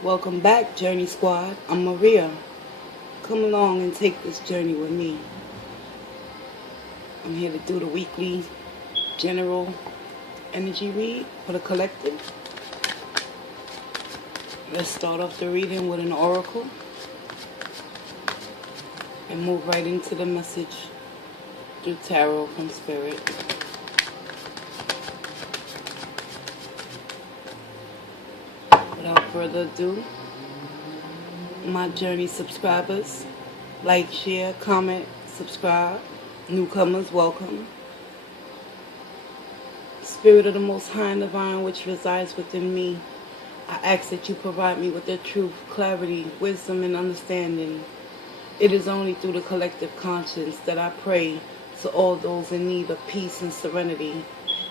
Welcome back, Journey Squad. I'm Maria. Come along and take this journey with me. I'm here to do the weekly general energy read for the collective. Let's start off the reading with an oracle and move right into the message through tarot from Spirit. Without further ado, my Journey subscribers, like, share, comment, subscribe. Newcomers, welcome. Spirit of the Most High and Divine, which resides within me, I ask that you provide me with the truth, clarity, wisdom, and understanding. It is only through the collective conscience that I pray to all those in need of peace and serenity.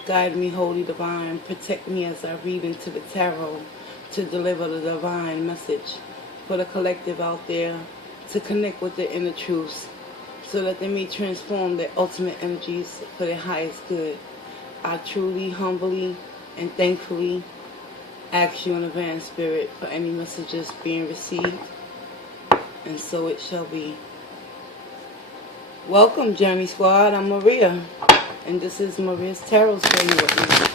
Guide me, Holy Divine. Protect me as I read into the tarot to deliver the divine message for the collective out there to connect with the inner truths so that they may transform their ultimate energies for their highest good. I truly, humbly, and thankfully ask you in advance, Spirit, for any messages being received, and so it shall be. Welcome, Journey Squad. I'm Maria, and this is Maria's Tarot Journey with me.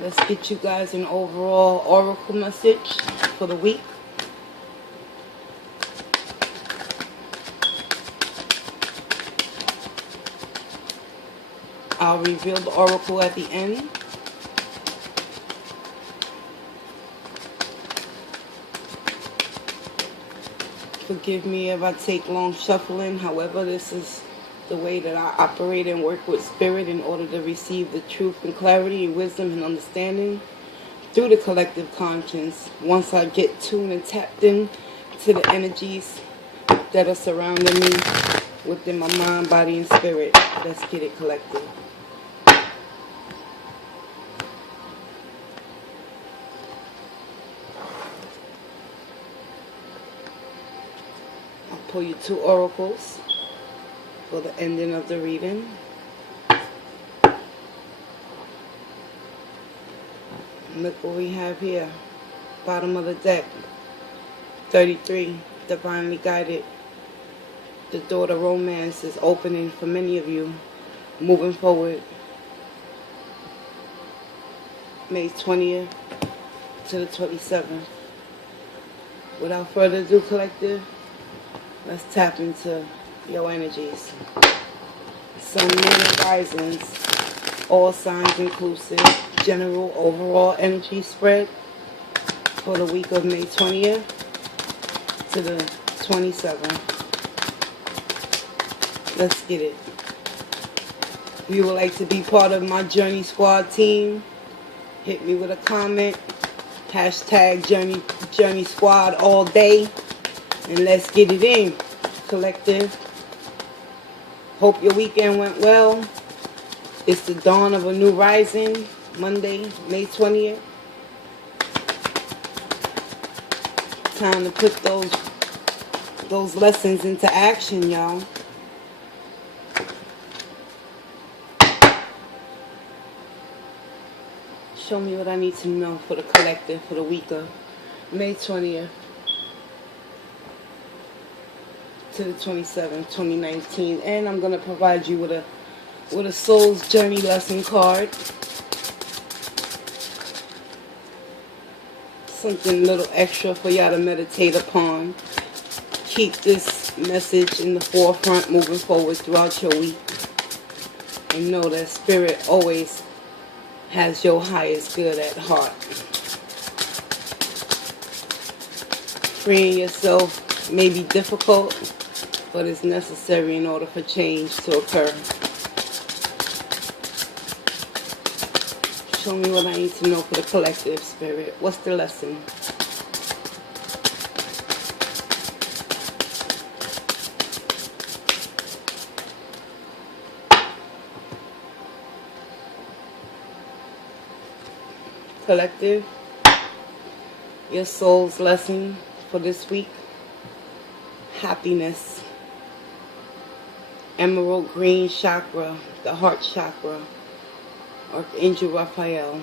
Let's get you guys an overall oracle message for the week. I'll reveal the oracle at the end. Forgive me if I take long shuffling. However, this is the way that I operate and work with Spirit in order to receive the truth and clarity and wisdom and understanding through the collective conscience. Once I get tuned and tapped in to the energies that are surrounding me within my mind, body, and spirit, let's get it collected. Pull you two oracles for the ending of the reading. Look what we have here. Bottom of the deck. 33. Divinely guided. The door to romance is opening for many of you. Moving forward. May 20th to the 27th. Without further ado, collective, let's tap into your energies. Sun, Moon, and Risings, all signs inclusive, general overall energy spread for the week of May 20th to the 27th. Let's get it. If you would like to be part of my Journey Squad team, hit me with a comment. Hashtag Journey Squad all day. And let's get it in, collective. Hope your weekend went well. It's the dawn of a new rising, Monday, May 20th. Time to put those lessons into action, y'all. Show me what I need to know for the collective for the week of May 20th. To the 27th, 2019, and I'm gonna provide you with a soul's journey lesson card. Something a little extra for y'all to meditate upon. Keep this message in the forefront moving forward throughout your week, and know that Spirit always has your highest good at heart. Freeing yourself may be difficult, but it's necessary in order for change to occur. Show me what I need to know for the collective, Spirit. What's the lesson? Collective, your soul's lesson for this week. Happiness. Emerald green chakra, the heart chakra. Archangel Raphael.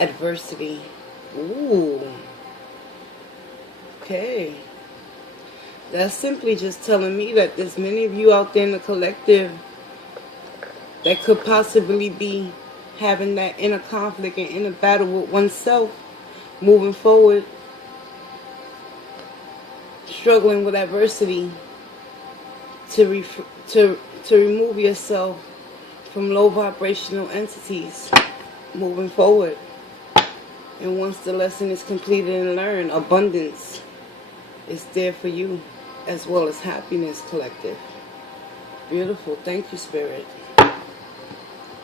adversity. Ooh. Okay. That's simply just telling me that there's many of you out there in the collective that could possibly be having that inner conflict and inner battle with oneself, moving forward, struggling with adversity to remove yourself from low vibrational entities, moving forward. And once the lesson is completed and learned, abundance is there for you, as well as happiness, collective. Beautiful. Thank you, Spirit.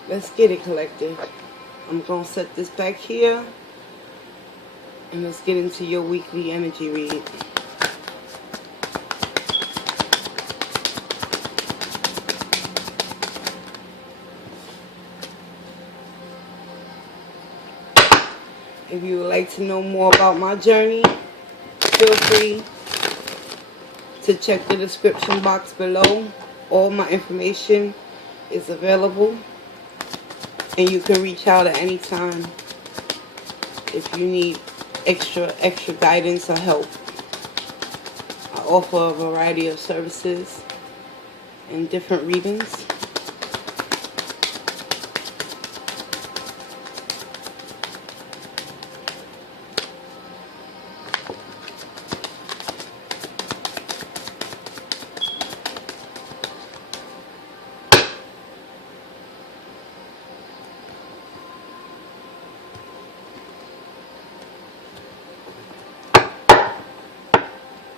Let's get it, collective. I'm going to set this back here, and let's get into your weekly energy read. If you would like to know more about my journey, feel free to check the description box below. All my information is available, and you can reach out at any time if you need extra guidance or help. I offer a variety of services and different readings.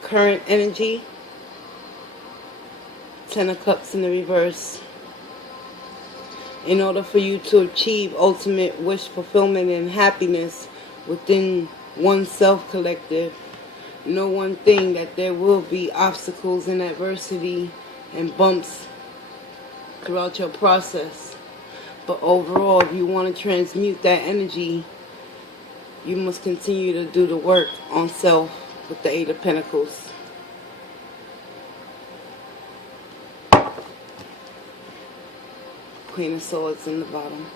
Current energy, 10 of Cups in the reverse. In order for you to achieve ultimate wish fulfillment and happiness within oneself, collective, know one thing, that there will be obstacles and adversity and bumps throughout your process. But overall, if you want to transmute that energy, you must continue to do the work on self with the Eight of Pentacles. Queen of Swords in the bottom.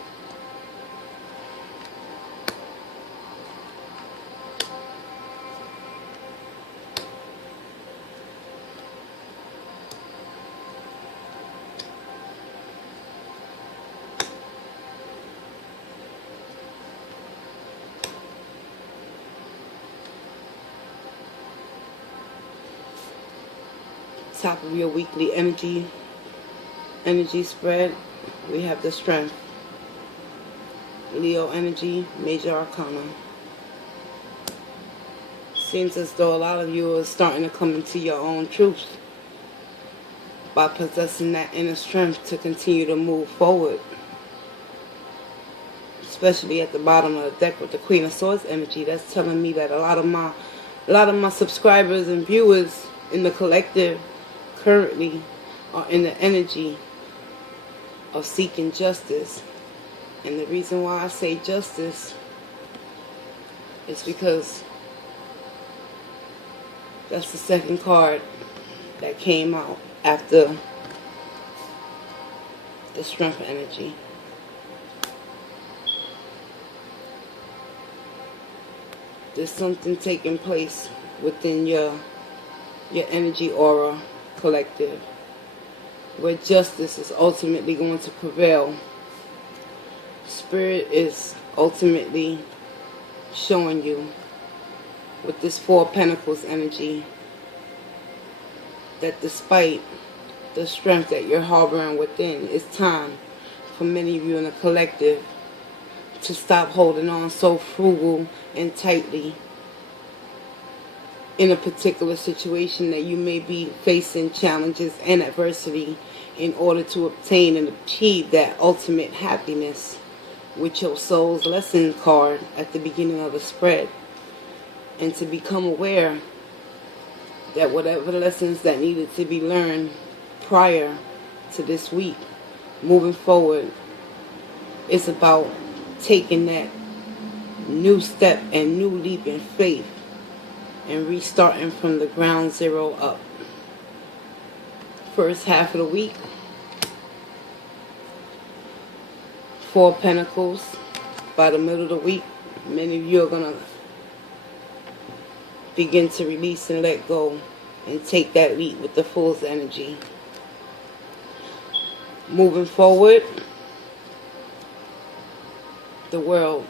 Top of your weekly energy spread, we have the Strength. Leo energy, Major Arcana. Seems as though a lot of you are starting to come into your own truth by possessing that inner strength to continue to move forward. Especially at the bottom of the deck with the Queen of Swords energy. That's telling me that a lot of my subscribers and viewers in the collective currently are in the energy of seeking justice. And the reason why I say justice is because that's the second card that came out after the Strength energy. There's something taking place within your energy aura, collective, where justice is ultimately going to prevail. Spirit is ultimately showing you with this Four of Pentacles energy that despite the strength that you're harboring within, it's time for many of you in the collective to stop holding on so frugal and tightly in a particular situation that you may be facing challenges and adversity, in order to obtain and achieve that ultimate happiness with your soul's lesson card at the beginning of the spread. And to become aware that whatever lessons that needed to be learned prior to this week, moving forward, it's about taking that new step and new leap in faith and restarting from the ground zero up. First half of the week, Four of Pentacles. By the middle of the week, Many of you are going to begin to release and let go and take that leap with the Fool's energy. Moving forward, the world,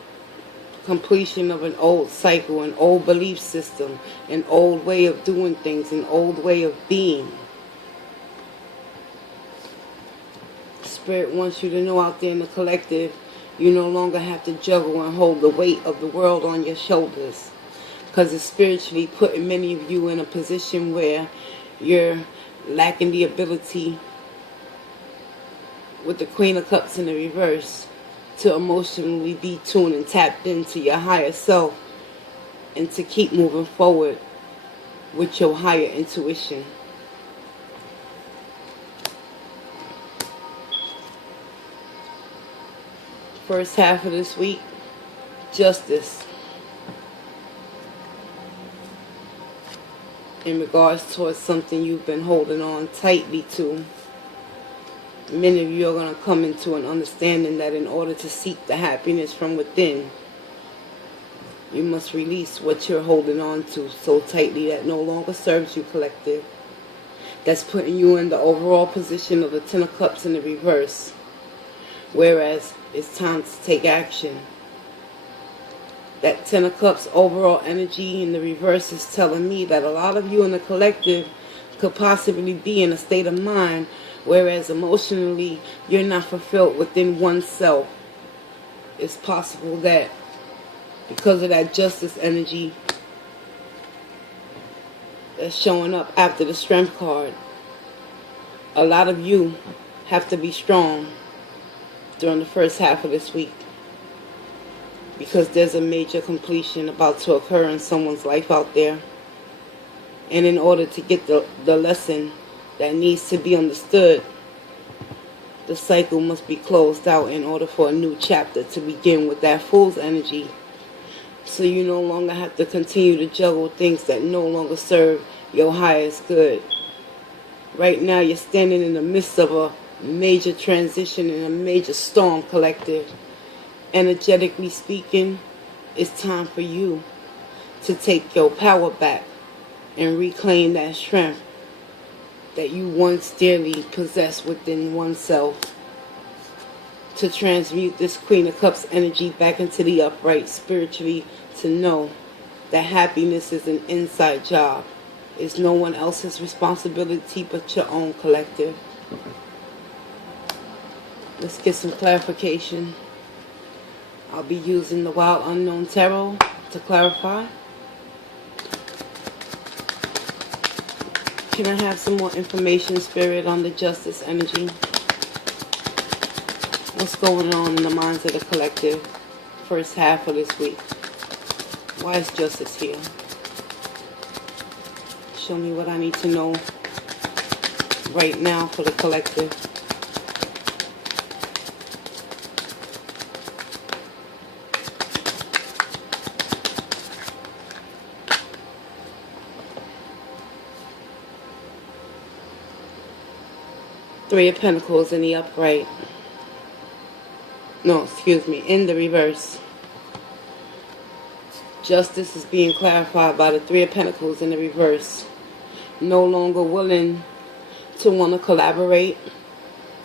completion of an old cycle, an old belief system, an old way of doing things, an old way of being. Spirit wants you to know out there in the collective, you no longer have to juggle and hold the weight of the world on your shoulders, because it's spiritually putting many of you in a position where you're lacking the ability, with the Queen of Cups in the reverse, to emotionally be tuned and tapped into your higher self and to keep moving forward with your higher intuition. First half of this week, justice in regards towards something you've been holding on tightly to. Many of you are going to come into an understanding that in order to seek the happiness from within, you must release what you're holding on to so tightly that no longer serves you, collective. That's putting you in the overall position of the Ten of Cups in the reverse. Whereas it's time to take action. That Ten of Cups overall energy in the reverse is telling me that a lot of you in the collective could possibly be in a state of mind whereas emotionally you're not fulfilled within oneself. It's possible that because of that justice energy that's showing up after the Strength card, a lot of you have to be strong during the first half of this week, because there's a major completion about to occur in someone's life out there. And in order to get the lesson that needs to be understood, the cycle must be closed out in order for a new chapter to begin with that Fool's energy. So you no longer have to continue to juggle things that no longer serve your highest good. Right now you're standing in the midst of a major transition and a major storm, collective. Energetically speaking, it's time for you to take your power back and reclaim that strength that you once dearly possessed within oneself, to transmute this Queen of Cups energy back into the upright spiritually, to know that happiness is an inside job. It's no one else's responsibility but your own, collective. Let's get some clarification. I'll be using the Wild Unknown Tarot to clarify. Can I have some more information, Spirit, on the justice energy? What's going on in the minds of the collective first half of this week? Why is justice here? Show me what I need to know right now for the collective. Three of Pentacles in the upright. No, excuse me, in the reverse. Justice is being clarified by the Three of Pentacles in the reverse. No longer willing to want to collaborate,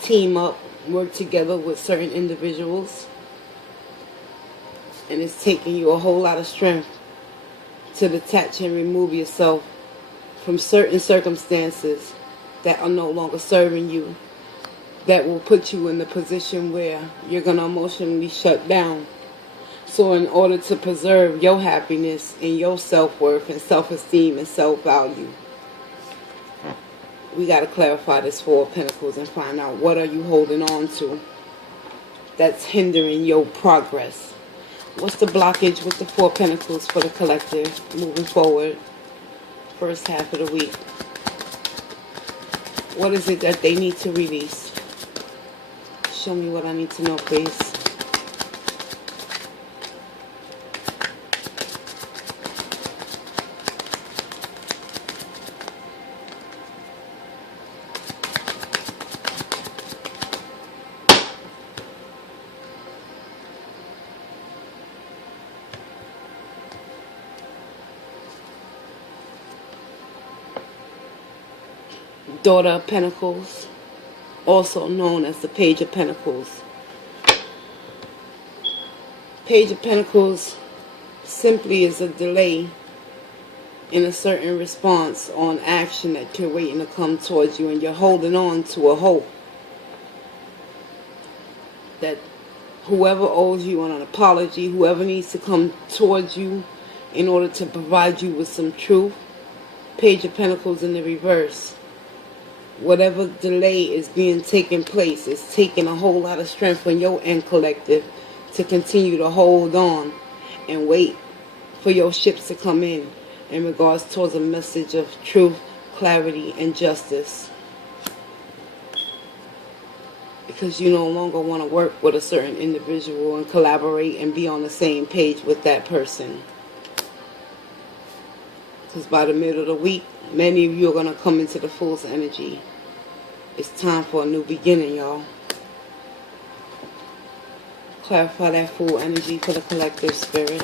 team up, work together with certain individuals. And it's taking you a whole lot of strength to detach and remove yourself from certain circumstances that are no longer serving you, that will put you in the position where you're going to emotionally shut down. So in order to preserve your happiness and your self-worth and self-esteem and self-value, we got to clarify this Four of Pentacles and find out what are you holding on to that's hindering your progress. What's the blockage with the Four of Pentacles for the collective moving forward first half of the week? What is it that they need to release? Show me what I need to know, please. Daughter of Pentacles, also known as the Page of Pentacles. Page of Pentacles simply is a delay in a certain response on action that you're waiting to come towards you, and you're holding on to a hope that whoever owes you an apology, whoever needs to come towards you in order to provide you with some truth. Page of Pentacles in the reverse. Whatever delay is being taken place is taking a whole lot of strength on your end, collective, to continue to hold on and wait for your ships to come in regards towards a message of truth, clarity, and justice. Because you no longer want to work with a certain individual and collaborate and be on the same page with that person. Because by the middle of the week, many of you are going to come into the Fool's energy. It's time for a new beginning, y'all. Clarify that Fool energy for the collective spirit.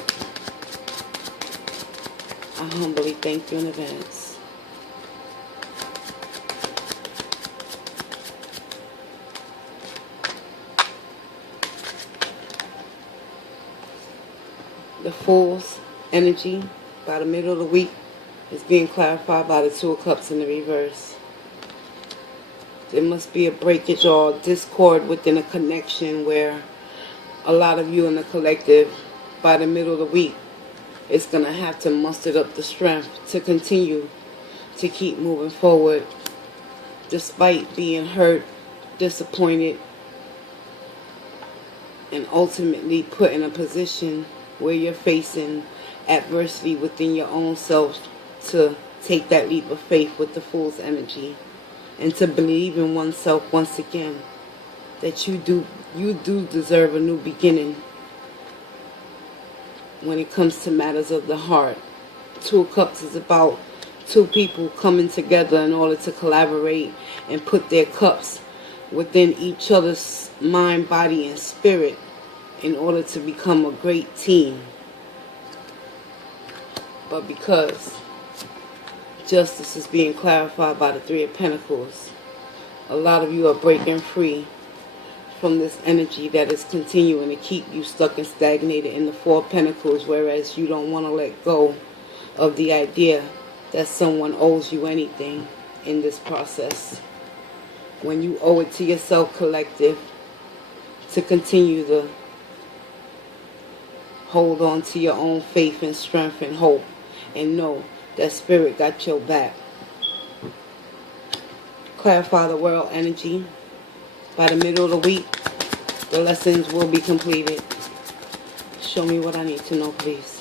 I humbly thank you in advance. The Fool's energy by the middle of the week is being clarified by the Two of Cups in the reverse. There must be a breakage or discord within a connection where a lot of you in the collective, by the middle of the week, is going to have to muster up the strength to continue to keep moving forward despite being hurt, disappointed, and ultimately put in a position where you're facing adversity within your own self, to take that leap of faith with the Fool's energy and to believe in oneself once again that you do deserve a new beginning when it comes to matters of the heart. Two of Cups is about two people coming together in order to collaborate and put their cups within each other's mind, body, and spirit in order to become a great team. But because justice is being clarified by the Three of Pentacles, a lot of you are breaking free from this energy that is continuing to keep you stuck and stagnated in the Four of Pentacles, whereas you don't want to let go of the idea that someone owes you anything in this process. When you owe it to yourself, collective, to continue to hold on to your own faith and strength and hope, and know that spirit got your back. Clarify the world energy. By the middle of the week, the lessons will be completed. Show me what I need to know, please.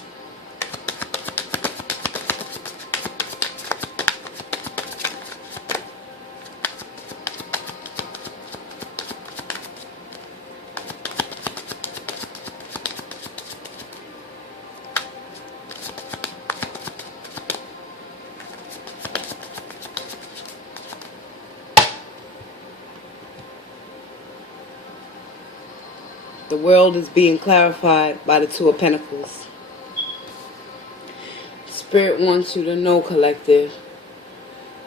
The world is being clarified by the Two of Pentacles. Spirit wants you to know, collective,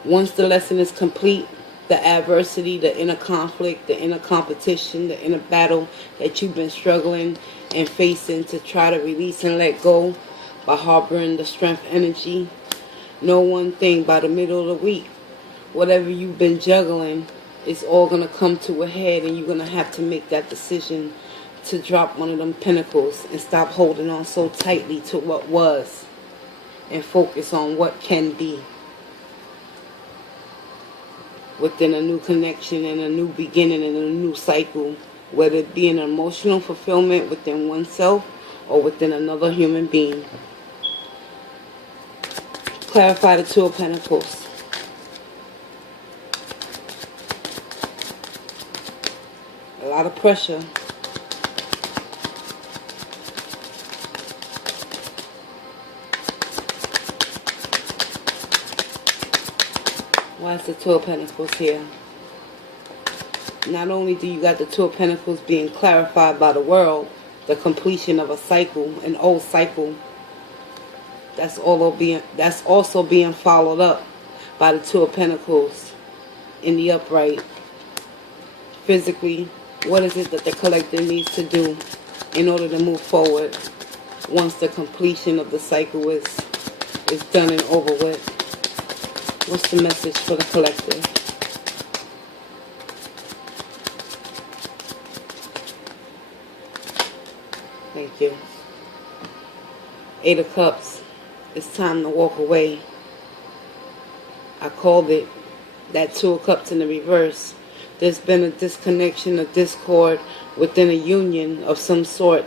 once the lesson is complete, the adversity, the inner conflict, the inner competition, the inner battle that you've been struggling and facing to try to release and let go by harboring the strength energy, know one thing: by the middle of the week, whatever you've been juggling is all going to come to a head, and you're going to have to make that decision to drop one of them pentacles and stop holding on so tightly to what was and focus on what can be within a new connection and a new beginning and a new cycle, whether it be an emotional fulfillment within oneself or within another human being. Clarify the Two of Pentacles. A lot of pressure. Why is the Two of Pentacles here? Not only do you got the Two of Pentacles being clarified by the world, the completion of a cycle, an old cycle, that's also being followed up by the Two of Pentacles in the upright. Physically, what is it that the collective needs to do in order to move forward once the completion of the cycle is done and over with? What's the message for the collective? Thank you. Eight of Cups. It's time to walk away. I called it that Two of Cups in the reverse. There's been a disconnection, a discord within a union of some sort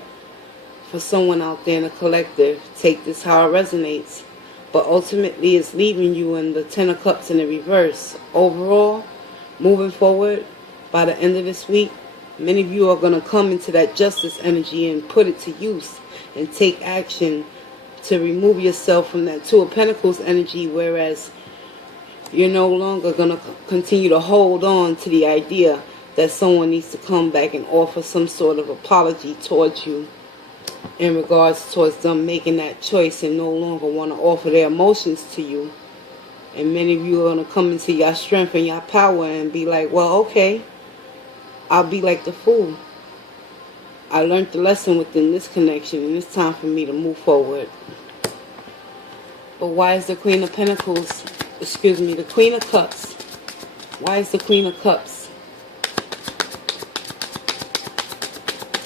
for someone out there in the collective. Take this how it resonates. But ultimately it's leaving you in the Ten of Cups in the reverse. Overall, moving forward, by the end of this week, many of you are going to come into that justice energy and put it to use and take action to remove yourself from that Two of Pentacles energy, whereas you're no longer going to continue to hold on to the idea that someone needs to come back and offer some sort of apology towards you in regards towards them making that choice and no longer want to offer their emotions to you. And many of you are going to come into your strength and your power and be like, well, okay, I'll be like the fool. I learned the lesson within this connection and it's time for me to move forward. But why is the Queen of Pentacles, the Queen of Cups, why is the Queen of Cups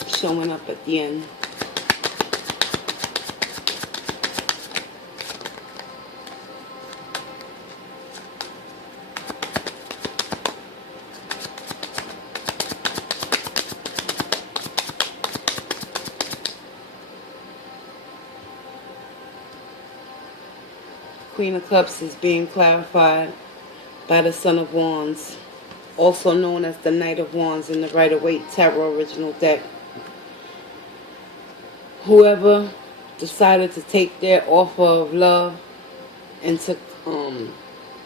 showing up at the end? Queen of Cups is being clarified by the Son of Wands, also known as the Knight of Wands in the Rider-Waite Tarot original deck. Whoever decided to take their offer of love and to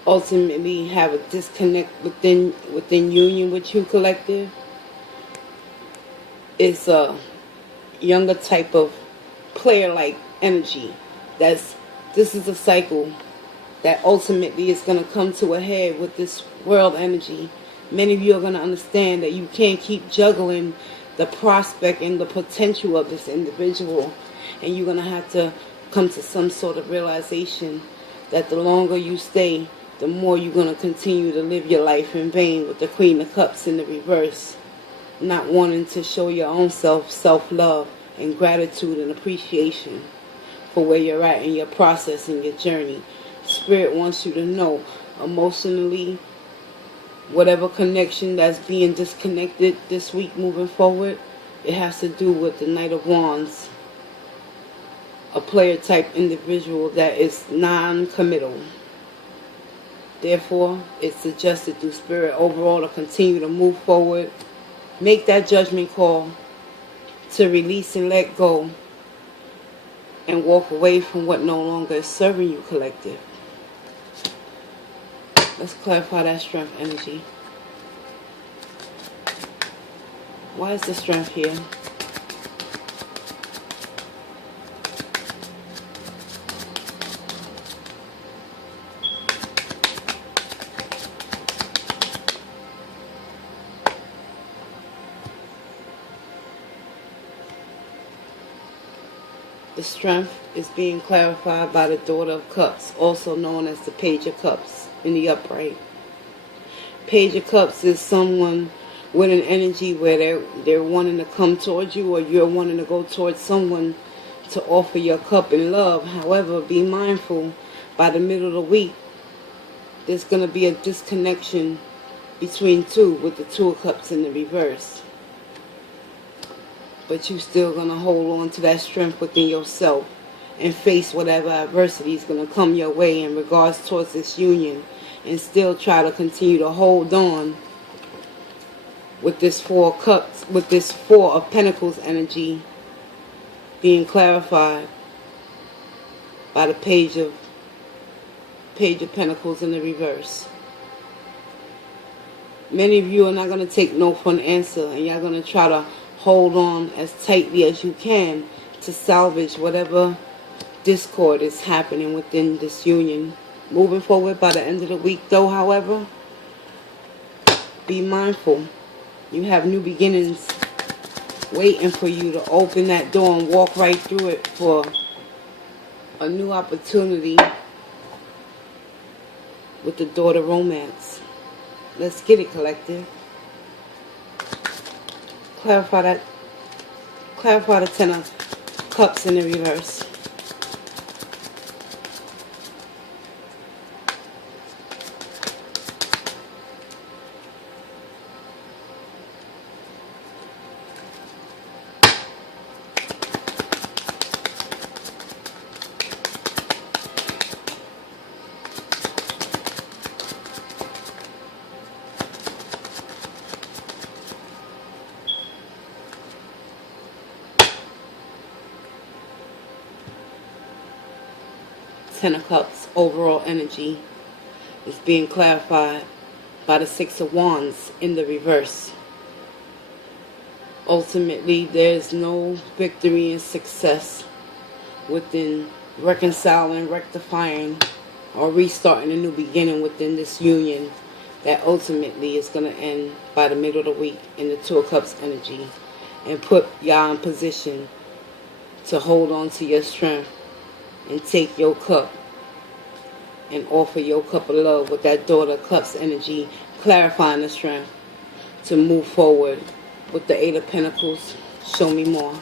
ultimately have a disconnect within union with you, collective, is a younger type of player-like energy. This is a cycle that ultimately is going to come to a head with this world energy. Many of you are going to understand that you can't keep juggling the prospect and the potential of this individual. And you're going to have to come to some sort of realization that the longer you stay, the more you're going to continue to live your life in vain with the Queen of Cups in the reverse. Not wanting to show your own self-love and gratitude and appreciation for where you're at in your process and your journey. Spirit wants you to know emotionally, whatever connection that's being disconnected this week moving forward, it has to do with the Knight of Wands, a player type individual that is non-committal. Therefore, it's suggested through Spirit overall to continue to move forward, make that judgment call to release and let go, and walk away from what no longer is serving you, collective. Let's clarify that strength energy. Why is the strength here? The strength is being clarified by the Daughter of Cups, also known as the Page of Cups in the upright. Page of Cups is someone with an energy where they're wanting to come towards you, or you're wanting to go towards someone to offer your cup in love. However, be mindful, by the middle of the week, there's going to be a disconnection between two, with the Two of Cups in the reverse. But you still going to hold on to that strength within yourself and face whatever adversity is going to come your way in regards towards this union, and still try to continue to hold on with this Four of Cups, with this Four of Pentacles energy being clarified by the Page of Pentacles in the reverse. Many of you are not going to take no for an answer, and you're going to try to hold on as tightly as you can to salvage whatever discord is happening within this union. Moving forward, by the end of the week, though, however, Be mindful. You have new beginnings waiting for you to open that door and walk right through it for a new opportunity with the daughter romance. Let's get it, collective. Clarify the Ten of Cups in the reverse. Ten of Cups overall energy is being clarified by the Six of Wands in the reverse. Ultimately, there is no victory and success within reconciling, rectifying, or restarting a new beginning within this union that ultimately is going to end by the middle of the week in the Two of Cups energy, and put y'all in position to hold on to your strength and take your cup and offer your cup of love with that Daughter of Cups energy, clarifying the strength to move forward with the Eight of Pentacles. Show me more.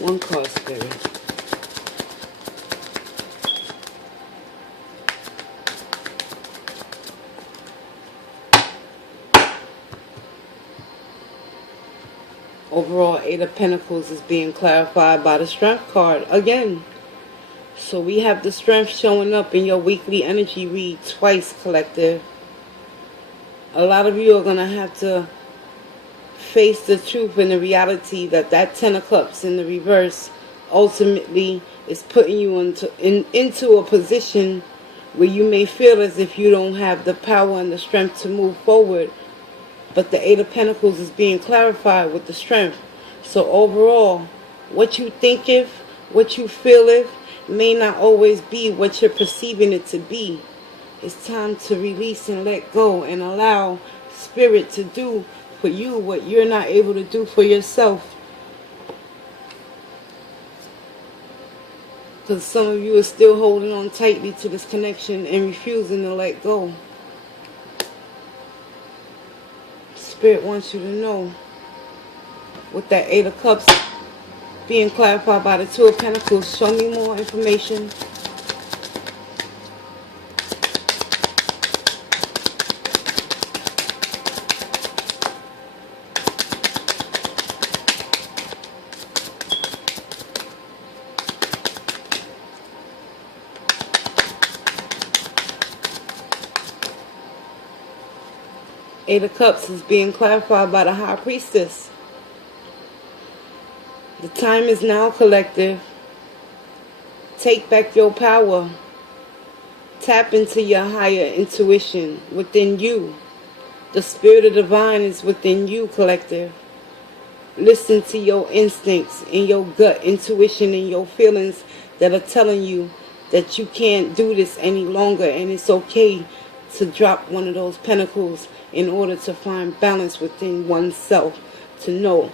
One card, Spirit. Overall, Eight of Pentacles is being clarified by the Strength card again. So we have the strength showing up in your weekly energy read twice, collective. A lot of you are going to have to face the truth and the reality that that Ten of Cups in the reverse ultimately is putting you into a position where you may feel as if you don't have the power and the strength to move forward. But the Eight of Pentacles is being clarified with the strength. So overall, what you think if, what you feel if, may not always be what you're perceiving it to be. It's time to release and let go and allow Spirit to do for you what you're not able to do for yourself. Because some of you are still holding on tightly to this connection and refusing to let go. Spirit wants you to know, with that Eight of Cups being clarified by the Two of Pentacles, show me more information. Eight of Cups is being clarified by the High Priestess. The time is now, collective. Take back your power. Tap into your higher intuition within you. The Spirit of Divine is within you, collective. Listen to your instincts and your gut intuition and your feelings that are telling you that you can't do this any longer, and it's okay to drop one of those pentacles in order to find balance within oneself, to know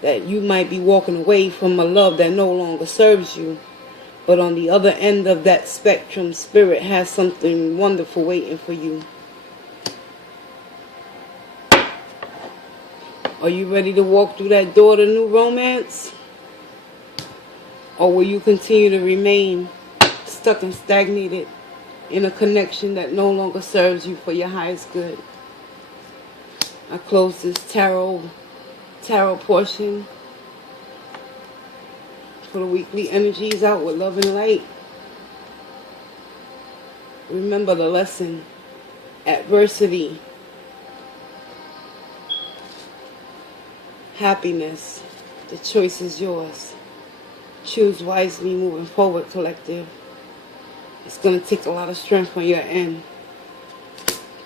that you might be walking away from a love that no longer serves you. But on the other end of that spectrum, Spirit has something wonderful waiting for you. Are you ready to walk through that door to new romance? Or will you continue to remain stuck and stagnated in a connection that no longer serves you for your highest good? I close this tarot portion for the weekly energies out with love and light. Remember the lesson. Adversity, happiness, the choice is yours. Choose wisely moving forward, collective. It's going to take a lot of strength on your end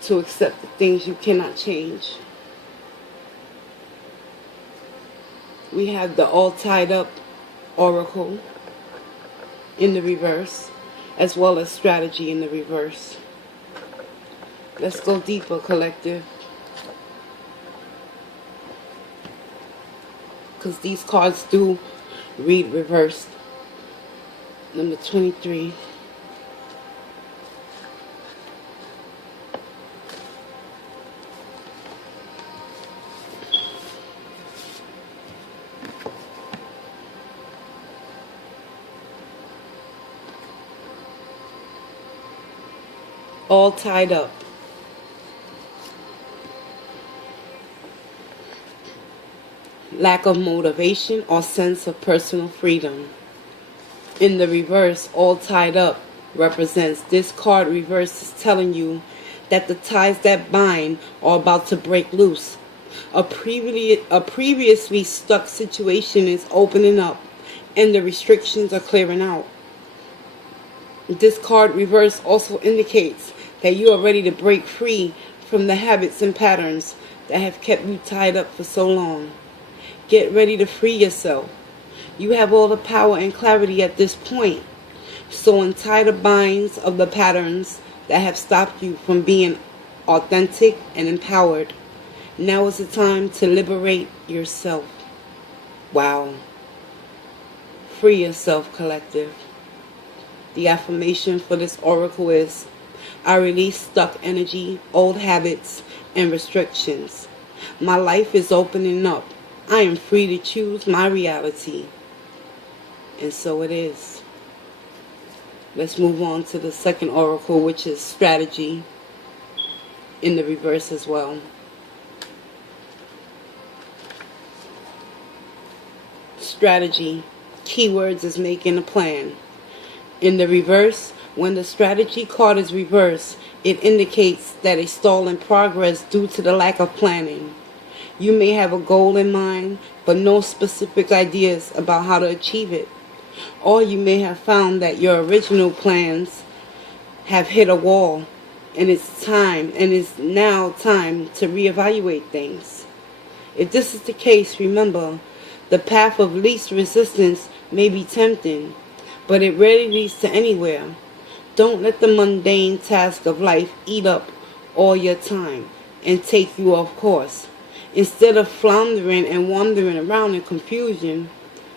to accept the things you cannot change. We have the all tied up oracle in the reverse, as well as strategy in the reverse. Let's go deeper, collective. Because these cards do read reversed. Number 23. All tied up. Lack of motivation or sense of personal freedom. In the reverse, all tied up represents this card reverse is telling you that the ties that bind are about to break loose. A previously stuck situation is opening up and the restrictions are clearing out. This card reverse also indicates that you are ready to break free from the habits and patterns that have kept you tied up for so long. Get ready to free yourself. You have all the power and clarity at this point. So untie the binds of the patterns that have stopped you from being authentic and empowered. Now is the time to liberate yourself. Wow. Free yourself, collective. The affirmation for this oracle is, I release stuck energy, old habits, and restrictions. My life is opening up. I am free to choose my reality. And so it is. Let's move on to the second oracle, which is strategy in the reverse as well. Strategy. Keywords is making a plan. In the reverse, when the strategy card is reversed, it indicates that a stall in progress due to the lack of planning. You may have a goal in mind, but no specific ideas about how to achieve it. Or you may have found that your original plans have hit a wall, and it's now time to reevaluate things. If this is the case, remember, the path of least resistance may be tempting, but it rarely leads to anywhere. Don't let the mundane task of life eat up all your time and take you off course. Instead of floundering and wandering around in confusion,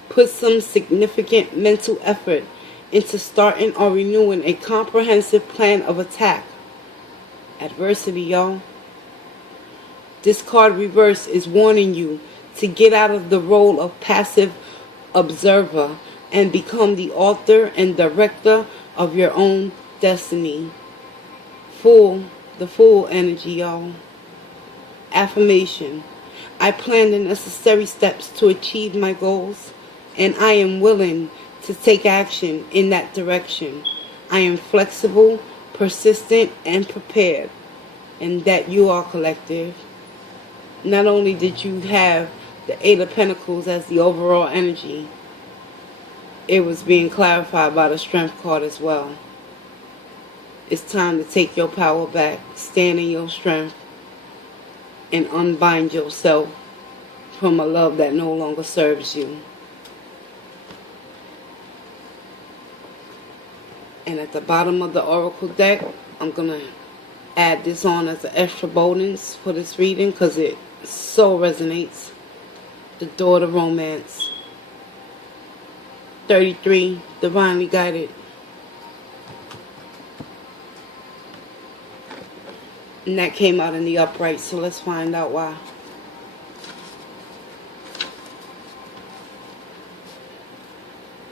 put some significant mental effort into starting or renewing a comprehensive plan of attack. Adversity, y'all. This card reverse is warning you to get out of the role of passive observer and become the author and director of your own destiny. The full energy, y'all. Affirmation. I plan the necessary steps to achieve my goals, and I am willing to take action in that direction. I am flexible, persistent, and prepared. And that you are, collective. Not only did you have the Eight of Pentacles as the overall energy, it was being clarified by the Strength card as well. It's time to take your power back, stand in your strength, and unbind yourself from a love that no longer serves you. And at the bottom of the oracle deck, I'm going to add this on as an extra bonus for this reading because it so resonates. The Door to Romance. 33, divinely guided. And that came out in the upright, so let's find out why.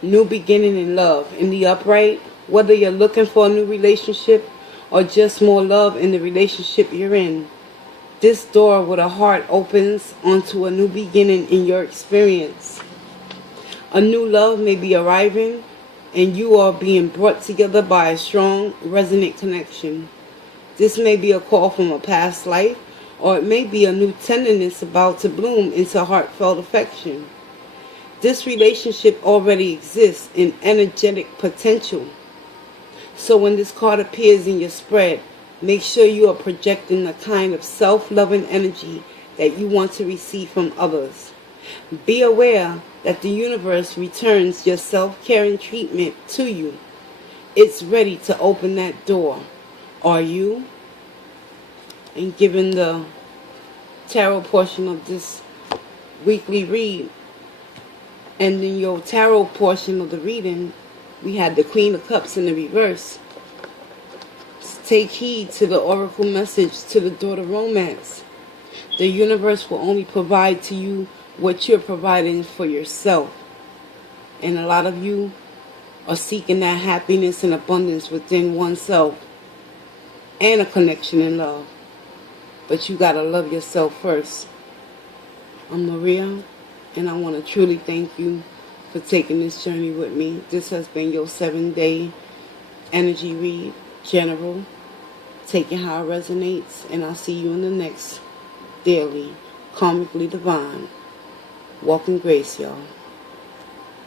New beginning in love. In the upright, whether you're looking for a new relationship or just more love in the relationship you're in, this door with a heart opens onto a new beginning in your experience. A new love may be arriving and you are being brought together by a strong, resonant connection. This may be a call from a past life, or it may be a new tenderness about to bloom into heartfelt affection. This relationship already exists in energetic potential. So when this card appears in your spread, make sure you are projecting the kind of self-loving energy that you want to receive from others. Be aware that the universe returns your self-caring treatment to you. It's ready to open that door. Are you? And given the tarot portion of this weekly read, and in your tarot portion of the reading, we had the Queen of Cups in the reverse. Take heed to the oracle message to the daughter romance. The universe will only provide to you what you're providing for yourself. And a lot of you are seeking that happiness and abundance within oneself and a connection in love. But you gotta love yourself first. I'm Maria, and I want to truly thank you for taking this journey with me. This has been your 7-day energy read, general. Take it how it resonates, and I'll see you in the next daily, karmically divine. Walk in grace, y'all.